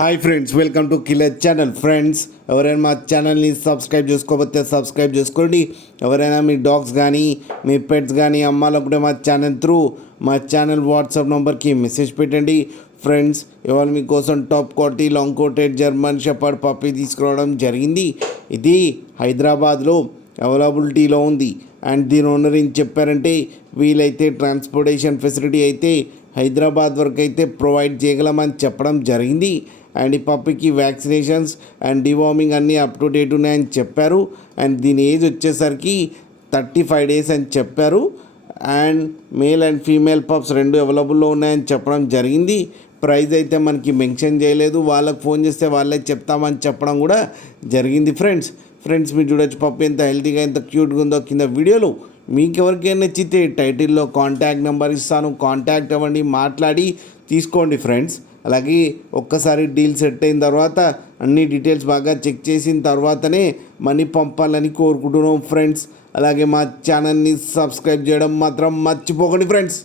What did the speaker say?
Hi friends, welcome to killer channel. Friends, ఎవరైనా మా ఛానల్ని సబ్స్క్రైబ్ చేసుకోకపోతే సబ్స్క్రైబ్ చేసుకోండి. ఎవరైనా మీ డాగ్స్ కానీ మీ పెట్స్ కానీ అమ్మాలనుకుంటే మా ఛానల్ వాట్సాప్ నెంబర్కి మెసేజ్ పెట్టండి. ఫ్రెండ్స్, ఇవాళ మీకోసం top quality long coated German shepherd puppy తీసుకురావడం జరిగింది. ఇది హైదరాబాద్లో అవైలబిలిటీలో ఉంది. అండ్ దీని ఓనర్ ఏం చెప్పారంటే, వీలైతే ట్రాన్స్పోర్టేషన్ ఫెసిలిటీ అయితే హైదరాబాద్ వరకు అయితే ప్రొవైడ్ చేయగలమని చెప్పడం జరిగింది. అండ్ ఈ పప్పీకి వ్యాక్సినేషన్స్ అండ్ డివార్మింగ్ అన్నీ అప్ టు డేట్ ఉన్నాయని చెప్పారు. అండ్ దీని ఏజ్ వచ్చేసరికి 35 days అని చెప్పారు. And male and female pups రెండు అవైలబుల్లో ఉన్నాయని చెప్పడం జరిగింది. ప్రైస్ అయితే మనకి మెన్షన్ చేయలేదు. వాళ్ళకి ఫోన్ చేస్తే వాళ్ళే చెప్తామని చెప్పడం కూడా జరిగింది. ఫ్రెండ్స్ మీరు చూడొచ్చు పప్పి ఎంత హెల్తీగా ఎంత క్యూట్గా ఉందో కింద వీడియోలో. మీకు ఎవరికైనా నచ్చితే టైటిల్లో కాంటాక్ట్ నెంబర్ ఇస్తాను, కాంటాక్ట్ అవ్వండి, మాట్లాడి తీసుకోండి ఫ్రెండ్స్. అలాగే ఒక్కసారి డీల్ సెట్ అయిన తర్వాత అన్ని డీటెయిల్స్ బాగా చెక్ చేసిన తర్వాతనే మనీ పంపాలని కోరుకుంటున్నాం ఫ్రెండ్స్. అలాగే మా ఛానల్ని సబ్స్క్రైబ్ చేయడం మాత్రం మర్చిపోకండి ఫ్రెండ్స్.